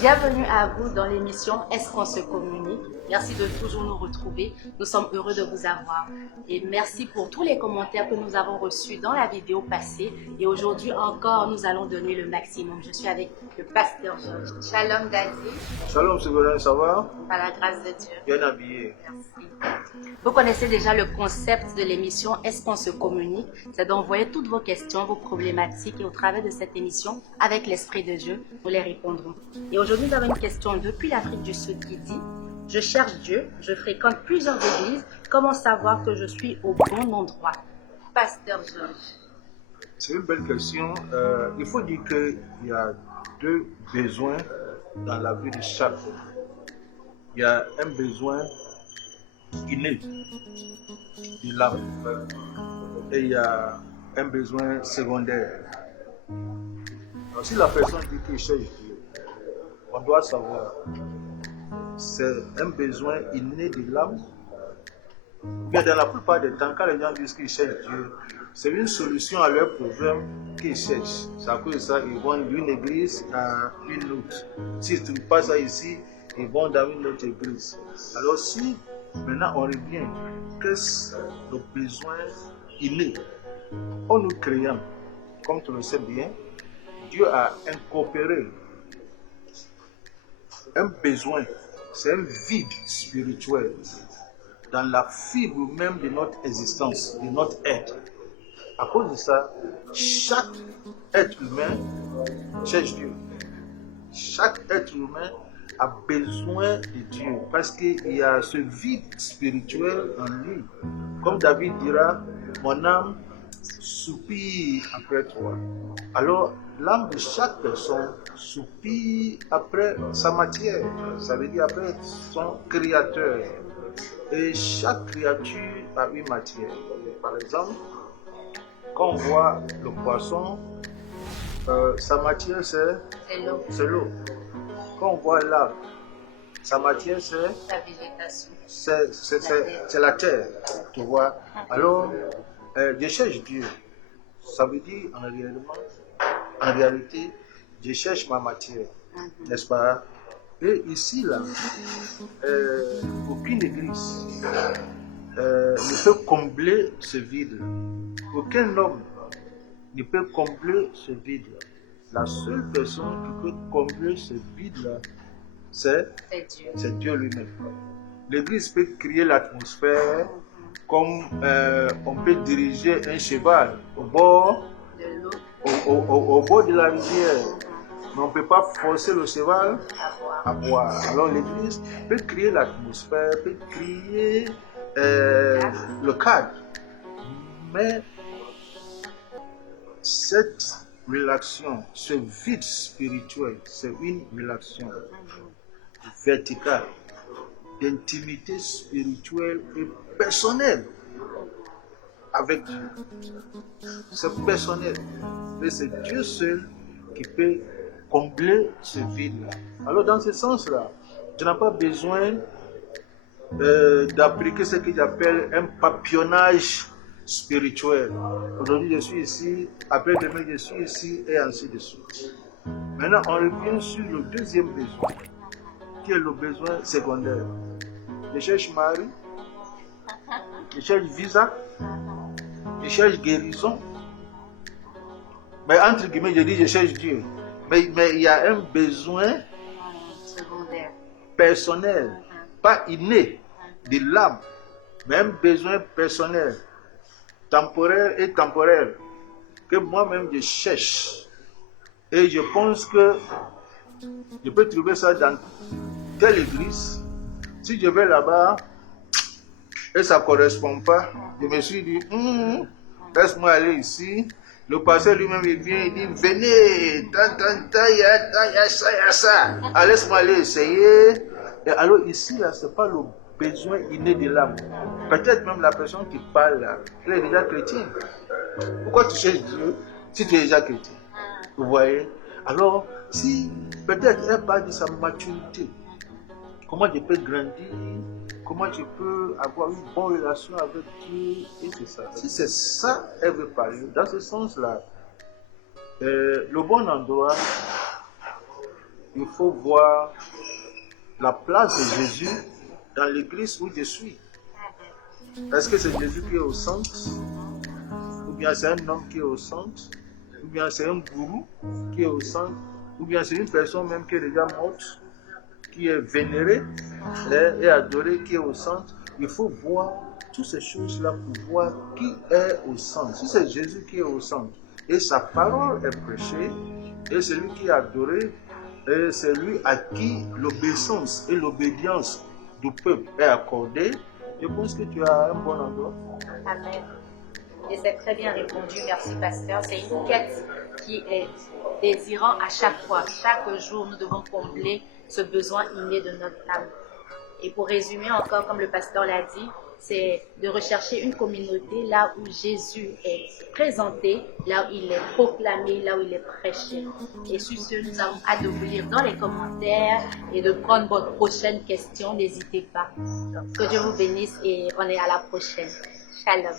Bienvenue à vous dans l'émission Est-ce qu'on se communique? Merci de toujours nous retrouver. Nous sommes heureux de vous avoir. Et merci pour tous les commentaires que nous avons reçus dans la vidéo passée. Et aujourd'hui encore, nous allons donner le maximum. Je suis avec le pasteur Georges. Shalom Daddy. Shalom Ségorin, ça va? Par la grâce de Dieu. Bien habillé. Merci. Vous connaissez déjà le concept de l'émission Est-ce qu'on se communique? C'est d'envoyer toutes vos questions, vos problématiques et au travers de cette émission, avec l'Esprit de Dieu, nous les répondrons. Et aujourd'hui, nous avons une question depuis l'Afrique du Sud qui dit: je cherche Dieu, je fréquente plusieurs églises, comment savoir que je suis au bon endroit? Pasteur Georges. C'est une belle question. Il faut dire qu'il y a deux besoins dans la vie de chaque homme. Il y a un besoin inné de l'âme et il y a un besoin secondaire. Alors, si la personne dit qu'il cherche Dieu, on doit savoir, c'est un besoin inné de l'âme. Mais dans la plupart des temps, quand les gens disent qu'ils cherchent Dieu, c'est une solution à leur problème qu'ils cherchent. C'est à cause de ça qu'ils vont d'une église à une autre. S'ils ne trouvent pas ça ici, ils vont dans une autre église. Alors si maintenant on revient, qu'est-ce le besoin inné? En nous créant, comme tu le sais bien, Dieu a incorporé un besoin, c'est un vide spirituel dans la fibre même de notre existence, de notre être. À cause de ça, chaque être humain cherche Dieu. Chaque être humain a besoin de Dieu parce qu'il y a ce vide spirituel en lui. Comme David dira, mon âme soupire après toi. Alors, l'âme de chaque personne soupire après sa matière, ça veut dire après son créateur. Et chaque créature a une matière. Par exemple, quand on voit le poisson, sa matière c'est l'eau. Quand on voit l'arbre, sa matière c'est La végétation. c'est la terre, tu vois. Alors, je cherche Dieu. Ça veut dire en réalité, je cherche ma matière, n'est-ce pas? Et ici, là, aucune église ne peut combler ce vide. Aucun homme ne peut combler ce vide. La seule personne qui peut combler ce vide-là, c'est Dieu lui-même. L'église peut créer l'atmosphère comme on peut diriger un cheval au bord de la rivière. Mais on ne peut pas forcer le cheval à boire. Alors l'église peut créer l'atmosphère, peut créer le cadre. Mais cette relation, ce vide spirituel, c'est une relation verticale, d'intimité spirituelle et personnelle avec Dieu. C'est personnel. Et c'est Dieu seul qui peut combler ce vide-là. Alors dans ce sens-là, tu n'as pas besoin d'appliquer ce que j'appelle un papillonnage spirituel. Aujourd'hui je suis ici, après demain je suis ici et ainsi de suite. Maintenant on revient sur le deuxième besoin, qui est le besoin secondaire. Je cherche mari, je cherche visa, je cherche guérison. Mais entre guillemets je dis je cherche Dieu. Mais il y a un besoin Secondaire. personnel, pas inné de l'âme, mais un besoin personnel, temporaire et temporel, que moi-même je cherche. Et je pense que je peux trouver ça dans telle église. Si je vais là-bas et ça ne correspond pas, je me suis dit, laisse-moi aller ici. Le pasteur lui-même il vient, il dit, venez, il y a ça. Ah, laisse-moi aller essayer. Et alors ici, ce n'est pas le besoin inné de l'âme. Peut-être même la personne qui parle là, elle est déjà chrétienne. Pourquoi tu cherches Dieu si tu es déjà chrétien? Vous voyez? Alors, si peut-être elle parle de sa maturité, comment je peux grandir, comment je peux avoir une bonne relation avec Dieu, et c'est ça. Si c'est ça elle veut parler, dans ce sens-là, le bon endroit, il faut voir la place de Jésus dans l'église où je suis. Est-ce que c'est Jésus qui est au centre? Ou bien c'est un homme qui est au centre? Ou bien c'est un gourou qui est au centre? Ou bien c'est une personne même qui est déjà morte, qui est vénérée et adorée, qui est au centre? Il faut voir toutes ces choses-là pour voir qui est au centre. Si c'est Jésus qui est au centre et sa parole est prêchée, et c'est lui qui est adoré, et c'est lui à qui l'obéissance et l'obédience du peuple est accordée, je pense que tu as un bon endroit. Amen. Et c'est très bien répondu, merci pasteur. C'est une quête qui est désirant à chaque fois. Chaque jour, nous devons combler ce besoin inné de notre âme. Et pour résumer encore, comme le pasteur l'a dit, c'est de rechercher une communauté là où Jésus est présenté, là où il est proclamé, là où il est prêché. Et sur ce, nous avons hâte de vous lire dans les commentaires et de prendre votre prochaine question. N'hésitez pas. Donc, que Dieu vous bénisse et on est à la prochaine. Shalom.